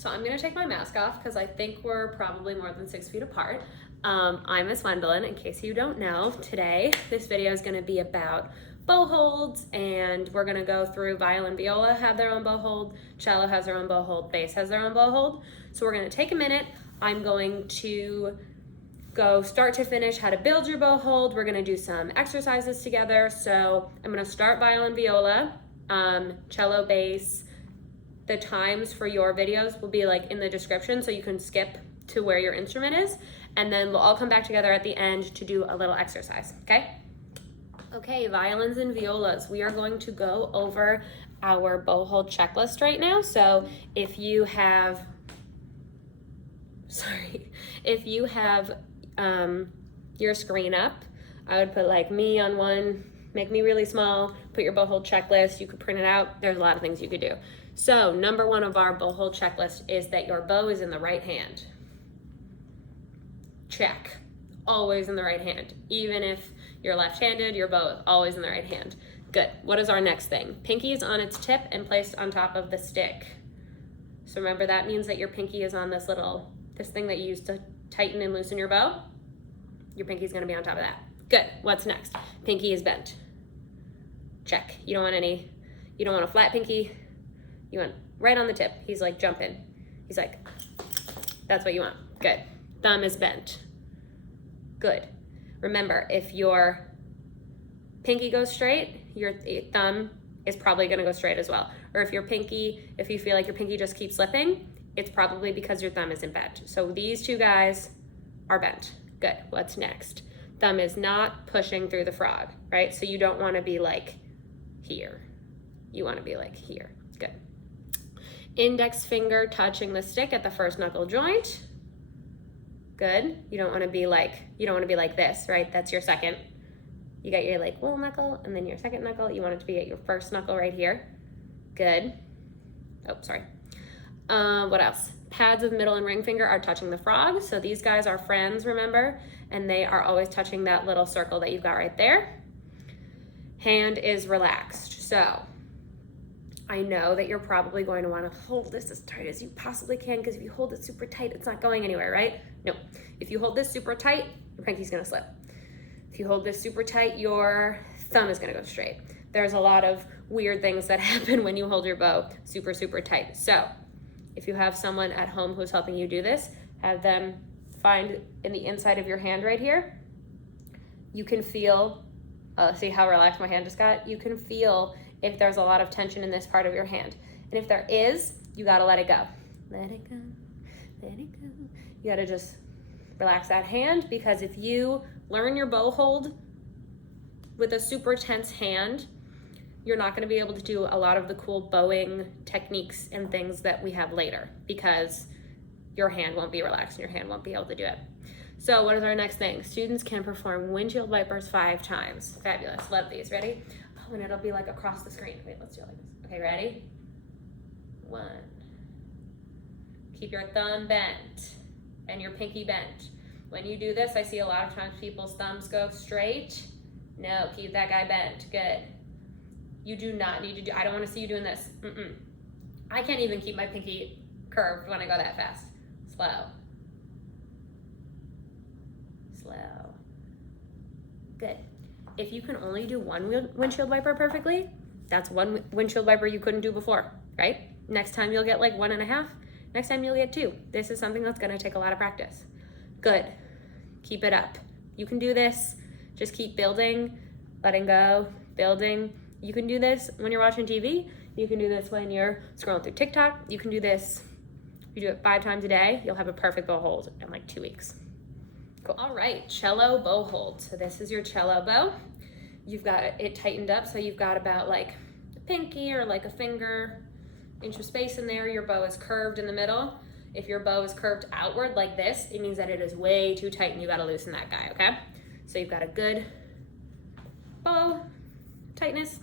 So I'm gonna take my mask off because I think we're probably more than 6 feet apart. I'm Miss Gwendolyn, in case you don't know. Today, this video is gonna be about bow holds, and we're gonna go through violin, viola have their own bow hold, cello has their own bow hold, bass has their own bow hold. So we're gonna take a minute. I'm going to go start to finish how to build your bow hold. We're gonna do some exercises together. So I'm gonna start violin, viola, cello, bass. The times for your videos will be like in the description, so you can skip to where your instrument is, and then we'll all come back together at the end to do a little exercise, okay? Okay, violins and violas. We are going to go over our bow hold checklist right now. So if you have, your screen up, I would put like me on one, make me really small, put your bow hold checklist. You could print it out. There's a lot of things you could do. So number one of our bow hold checklist is that your bow is in the right hand. Check. Always in the right hand. Even if you're left-handed, your bow is always in the right hand. Good. What is our next thing? Pinky is on its tip and placed on top of the stick. So remember, that means that your pinky is on this thing that you use to tighten and loosen your bow. Your pinky is going to be on top of that. Good. What's next? Pinky is bent. Check. You don't want a flat pinky. You want right on the tip. He's like jumping. He's like, that's what you want. Good. Thumb is bent. Good. Remember, if your pinky goes straight, your thumb is probably gonna go straight as well. Or if you feel like your pinky just keeps slipping, it's probably because your thumb isn't bent. So these two guys are bent. Good. What's next? Thumb is not pushing through the frog, right? So you don't wanna be like here. You wanna be like here. Good. Index finger touching the stick at the first knuckle joint. Good. You don't want to be like this, right? That's your second. You got your like little knuckle and then your second knuckle. You want it to be at your first knuckle right here. Good. Oh, sorry. What else? Pads of middle and ring finger are touching the frog. So these guys are friends, remember? And they are always touching that little circle that you've got right there. Hand is relaxed. So I know that you're probably going to want to hold this as tight as you possibly can, because if you hold it super tight, it's not going anywhere, right? No. If you hold this super tight, your pinky's going to slip. If you hold this super tight, your thumb is going to go straight. There's a lot of weird things that happen when you hold your bow super, super tight. So if you have someone at home who's helping you do this, have them find in the inside of your hand right here. You can feel, see how relaxed my hand just got? You can feel if there's a lot of tension in this part of your hand. And if there is, you gotta let it go. Let it go, let it go. You gotta just relax that hand, because if you learn your bow hold with a super tense hand, you're not gonna be able to do a lot of the cool bowing techniques and things that we have later, because your hand won't be relaxed and your hand won't be able to do it. So what is our next thing? Students can perform windshield wipers 5 times. Fabulous, love these, ready? And it'll be like across the screen. Wait, let's do it like this. Okay, ready? 1. Keep your thumb bent and your pinky bent. When you do this, I see a lot of times people's thumbs go straight. No, keep that guy bent. Good. You do not need to do, I don't want to see you doing this. I can't even keep my pinky curved when I go that fast. Slow. Slow. Good. If you can only do one windshield wiper perfectly, that's one windshield wiper you couldn't do before, right? Next time you'll get like 1.5. Next time you'll get 2. This is something that's gonna take a lot of practice. Good. Keep it up. You can do this. Just keep building, letting go, building. You can do this when you're watching TV. You can do this when you're scrolling through TikTok. You can do this, if you do it 5 times a day, you'll have a perfect bow hold in like 2 weeks. Cool. All right, cello bow hold. So this is your cello bow. You've got it tightened up, so you've got about like a pinky or like a finger inch of space in there. Your bow is curved in the middle. If your bow is curved outward like this, it means that it is way too tight and you gotta loosen that guy, okay? So you've got a good bow tightness,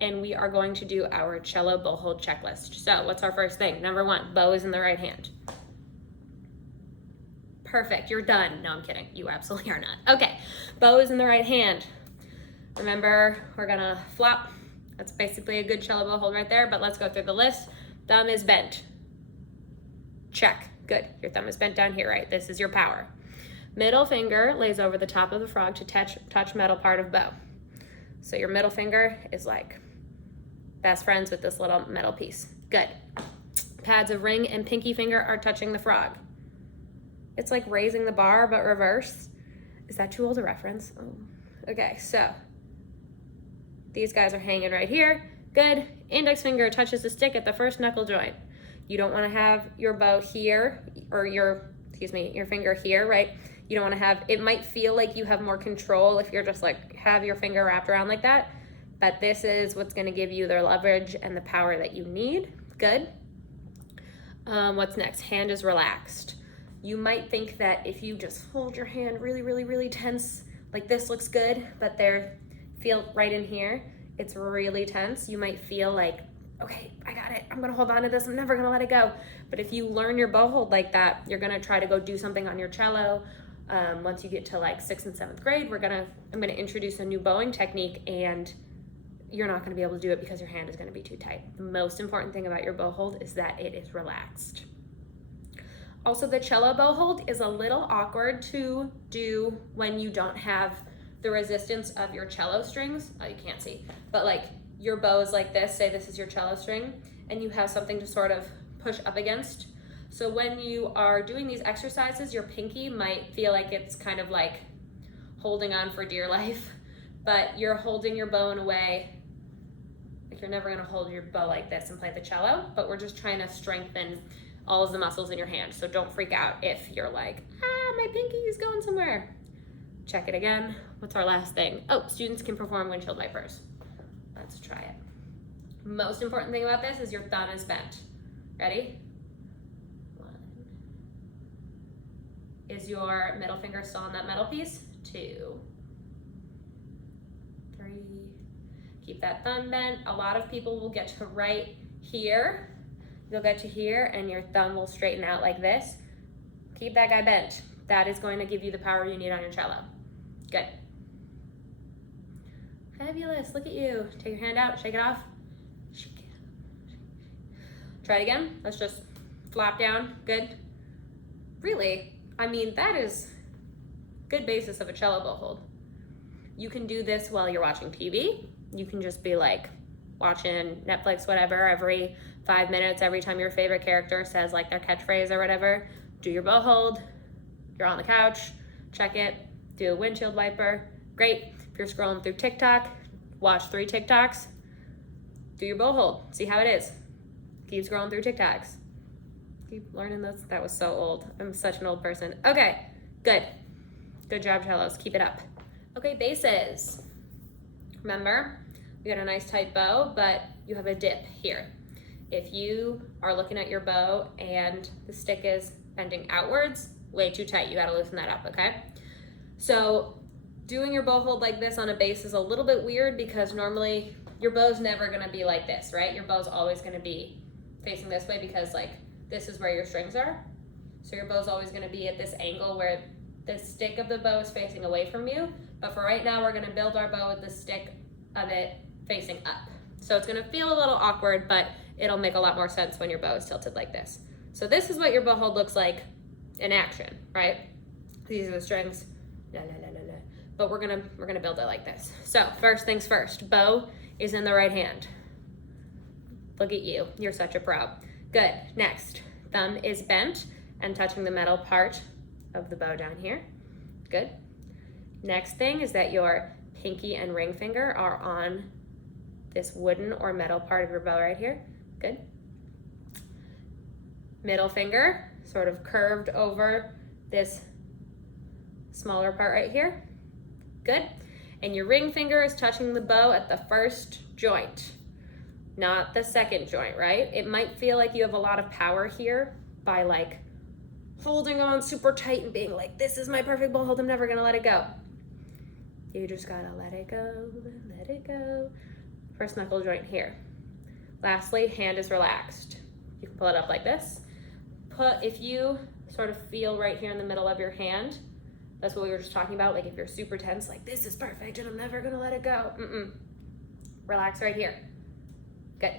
and we are going to do our cello bow hold checklist. So what's our first thing? Number 1, bow is in the right hand. Perfect, you're done. No, I'm kidding. You absolutely are not. Okay, bow is in the right hand. Remember, we're gonna flop. That's basically a good cello bow hold right there, but let's go through the list. Thumb is bent. Check. Good. Your thumb is bent down here, right? This is your power. Middle finger lays over the top of the frog to touch metal part of bow. So your middle finger is like best friends with this little metal piece. Good. Pads of ring and pinky finger are touching the frog. It's like raising the bar, but reverse. Is that too old a reference? Oh. Okay, so these guys are hanging right here. Good. Index finger touches the stick at the first knuckle joint. You don't want to have your bow here, or your finger here, right? You don't want to have, it might feel like you have more control if you're just like, have your finger wrapped around like that, but this is what's going to give you the leverage and the power that you need. Good. What's next? Hand is relaxed. You might think that if you just hold your hand really, really, really tense, like this looks good, but feel right in here, it's really tense. You might feel like, okay, I got it. I'm gonna hold on to this. I'm never gonna let it go. But if you learn your bow hold like that, you're gonna try to go do something on your cello. Once you get to like 6th and 7th grade, I'm gonna introduce a new bowing technique, and you're not gonna be able to do it because your hand is gonna be too tight. The most important thing about your bow hold is that it is relaxed. Also, the cello bow hold is a little awkward to do when you don't have the resistance of your cello strings. Oh, you can't see, but like your bow is like this, say this is your cello string, and you have something to sort of push up against. So when you are doing these exercises, your pinky might feel like it's kind of like holding on for dear life, but you're holding your bow in a way, like you're never gonna hold your bow like this and play the cello, but we're just trying to strengthen all of the muscles in your hand. So don't freak out if you're like, my pinky is going somewhere. Check it again. What's our last thing? Oh, students can perform windshield wipers. Let's try it. Most important thing about this is your thumb is bent. Ready? 1. Is your middle finger still on that metal piece? 2. 3. Keep that thumb bent. A lot of people will get to right here. You'll get to here and your thumb will straighten out like this. Keep that guy bent. That is going to give you the power you need on your cello. Good. Fabulous, look at you. Take your hand out, shake it off. Shake it. Try it again. Let's just flop down. Good. Really, I mean, that is good basis of a cello bow hold. You can do this while you're watching TV. You can just be like watching Netflix, whatever, every 5 minutes, every time your favorite character says like their catchphrase or whatever, do your bow hold. You're on the couch, check it, do a windshield wiper. Great. If you're scrolling through TikTok, watch 3 TikToks, do your bow hold, see how it is. Keep scrolling through TikToks. Keep learning this. That was so old. I'm such an old person. Okay, good. Good job, cellos. Keep it up. Okay, basses. Remember, you got a nice tight bow, but you have a dip here. If you are looking at your bow and the stick is bending outwards, way too tight. You gotta loosen that up, okay? So doing your bow hold like this on a bass is a little bit weird because normally your bow's never gonna be like this, right? Your bow's always gonna be facing this way because like this is where your strings are. So your bow's always gonna be at this angle where the stick of the bow is facing away from you. But for right now, we're gonna build our bow with the stick of it facing up. So it's gonna feel a little awkward, but it'll make a lot more sense when your bow is tilted like this. So this is what your bow hold looks like in action, right? These are the strings, la, la, la, la, la. But we're gonna build it like this. So first things first, bow is in the right hand. Look at you, you're such a pro. Good, next, thumb is bent and touching the metal part of the bow down here. Good. Next thing is that your pinky and ring finger are on this wooden or metal part of your bow right here. Good. Middle finger sort of curved over this smaller part right here. Good. And your ring finger is touching the bow at the first joint, not the second joint, right? It might feel like you have a lot of power here by like holding on super tight and being like, this is my perfect bow hold, I'm never gonna let it go. You just gotta let it go, let it go. First knuckle joint here. Lastly, hand is relaxed. You can pull it up like this. If you sort of feel right here in the middle of your hand, that's what we were just talking about, like if you're super tense, like this is perfect and I'm never gonna let it go. Relax right here. Good.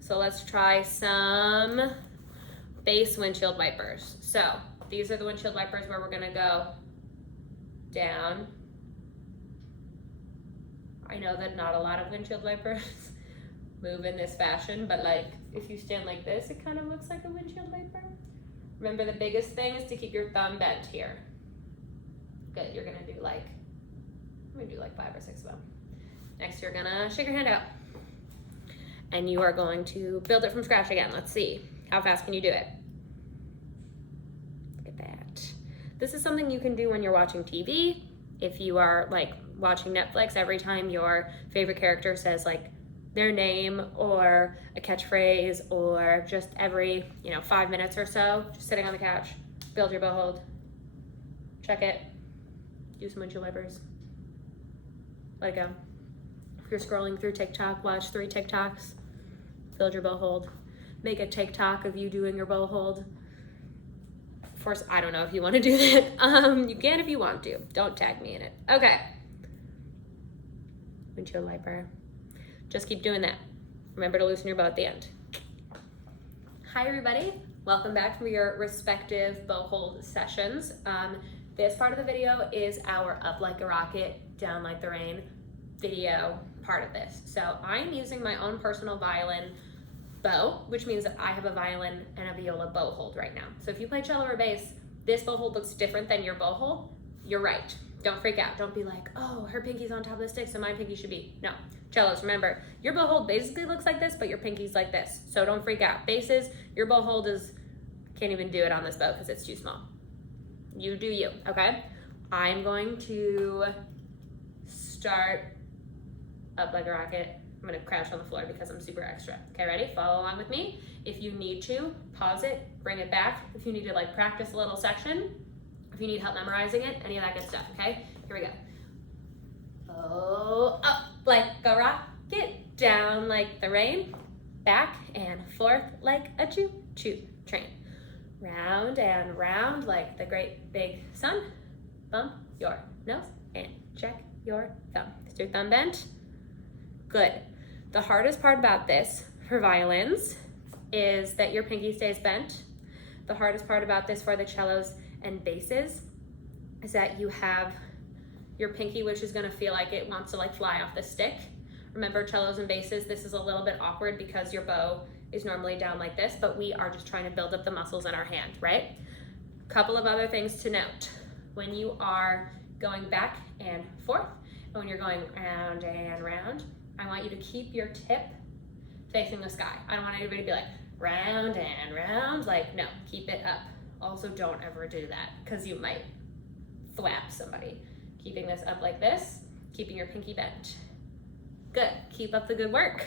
So let's try some base windshield wipers. So these are the windshield wipers where we're gonna go down. I know that not a lot of windshield wipers move in this fashion, but like if you stand like this, it kind of looks like a windshield wiper. Remember, the biggest thing is to keep your thumb bent here. Good, you're gonna do like, I'm gonna do like 5 or 6 of them. Next, you're gonna shake your hand out. And you are going to build it from scratch again. Let's see, how fast can you do it? Look at that. This is something you can do when you're watching TV. If you are like watching Netflix, every time your favorite character says like their name or a catchphrase, or just every 5 minutes or so, just sitting on the couch, build your bow hold, check it, do some windshield wipers, let it go. If you're scrolling through TikTok, watch 3 TikToks, build your bow hold, make a TikTok of you doing your bow hold. Of course, I don't know if you want to do that. You can if you want to. Don't tag me in it. Okay. Windshield wiper. Just keep doing that. Remember to loosen your bow at the end. Hi everybody, welcome back from your respective bow hold sessions. This part of the video is our up like a rocket, down like the rain video part of this. So I'm using my own personal violin bow, which means that I have a violin and a viola bow hold right now. So if you play cello or bass, this bow hold looks different than your bow hold. You're right. Don't freak out. Don't be like, oh, her pinky's on top of the stick, so my pinky should be. No. Cellos, remember, your bow hold basically looks like this, but your pinky's like this. So don't freak out. Basses, your bow hold can't even do it on this bow because it's too small. You do you, okay? I'm going to start up like a rocket. I'm gonna crash on the floor because I'm super extra. Okay, ready? Follow along with me. If you need to, pause it, bring it back. If you need to like practice a little section, if you need help memorizing it, any of that good stuff, okay? Here we go. Oh, up like a rocket, down like the rain, back and forth like a choo-choo train. Round and round like the great big sun. Bump your nose and check your thumb. Is your thumb bent? Good. The hardest part about this for violins is that your pinky stays bent. The hardest part about this for the cellos and basses is that you have your pinky, which is gonna feel like it wants to like fly off the stick. Remember, cellos and basses, this is a little bit awkward because your bow is normally down like this, but we are just trying to build up the muscles in our hand, right? Couple of other things to note. When you are going back and forth, and when you're going round and round, I want you to keep your tip facing the sky. I don't want anybody to be like round and round, like no, keep it up. Also, don't ever do that because you might thwap somebody. Keeping this up like this, keeping your pinky bent. Good, keep up the good work.